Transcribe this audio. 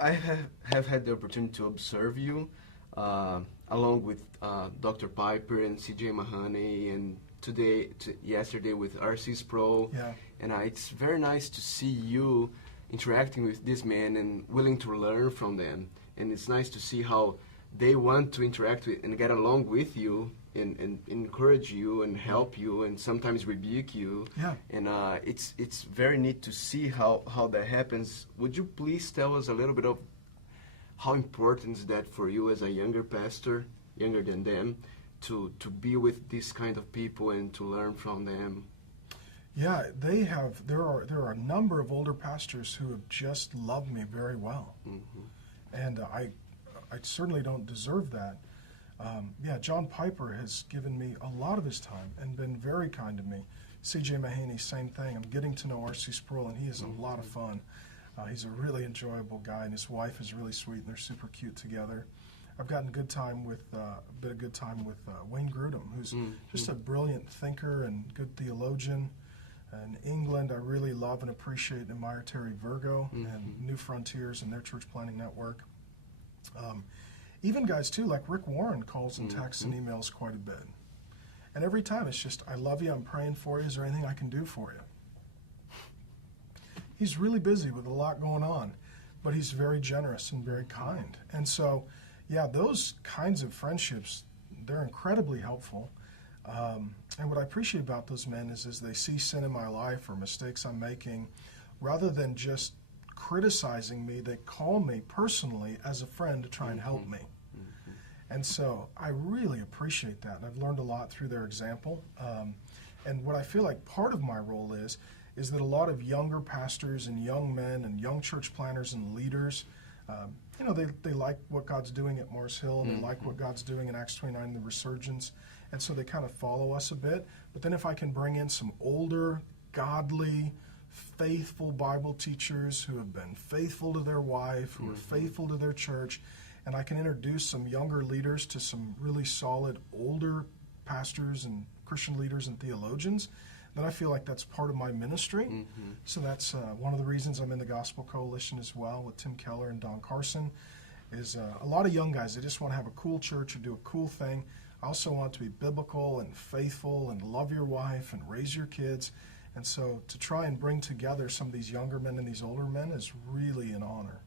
I have had the opportunity to observe you along with Dr. Piper and J.Mahaney, and yesterday with R.C. Sproul. Yeah. And it's very nice to see you interacting with these men and willing to learn from them. And it's nice to see how they want to interact with and get along with you and encourage you and help you and sometimes rebuke you. Yeah. And it's very neat to see how that happens. Would you please tell us a little bit of how important is that for you as a younger pastor, younger than them, to be with these kind of people and to learn from them? Yeah, there are a number of older pastors who have just loved me very well. Mm-hmm. And I certainly don't deserve that. John Piper has given me a lot of his time and been very kind to me. J.Mahaney, same thing. I'm getting to know R.C. Sproul, and he is a lot of fun. He's a really enjoyable guy, and his wife is really sweet, and they're super cute together. I've gotten a bit of good time with Wayne Grudem, who's just a brilliant thinker and good theologian. In England, I really love and appreciate and admire Terry Virgo and New Frontiers and their church planning network. Even guys, too, like Rick Warren calls and texts and emails quite a bit. And every time it's just, I love you, I'm praying for you, is there anything I can do for you? He's really busy with a lot going on, but he's very generous and very kind. And so, yeah, those kinds of friendships, they're incredibly helpful. And what I appreciate about those men is as they see sin in my life or mistakes I'm making, rather than just criticizing me, they call me personally as a friend to try and help me. And so I really appreciate that, and I've learned a lot through their example. And what I feel like part of my role is that a lot of younger pastors and young men and young church planners and leaders, they like what God's doing at Mars Hill, and they like what God's doing in Acts 29, the resurgence, and so they kind of follow us a bit. But then if I can bring in some older, godly, faithful Bible teachers who have been faithful to their wife, who are faithful to their church, and I can introduce some younger leaders to some really solid older pastors and Christian leaders and theologians, then I feel like that's part of my ministry. So that's one of the reasons I'm in the Gospel Coalition as well with Tim Keller and Don Carson, is a lot of young guys, they just want to have a cool church and do a cool thing. I also want to be biblical and faithful and love your wife and raise your kids. And so to try and bring together some of these younger men and these older men is really an honor.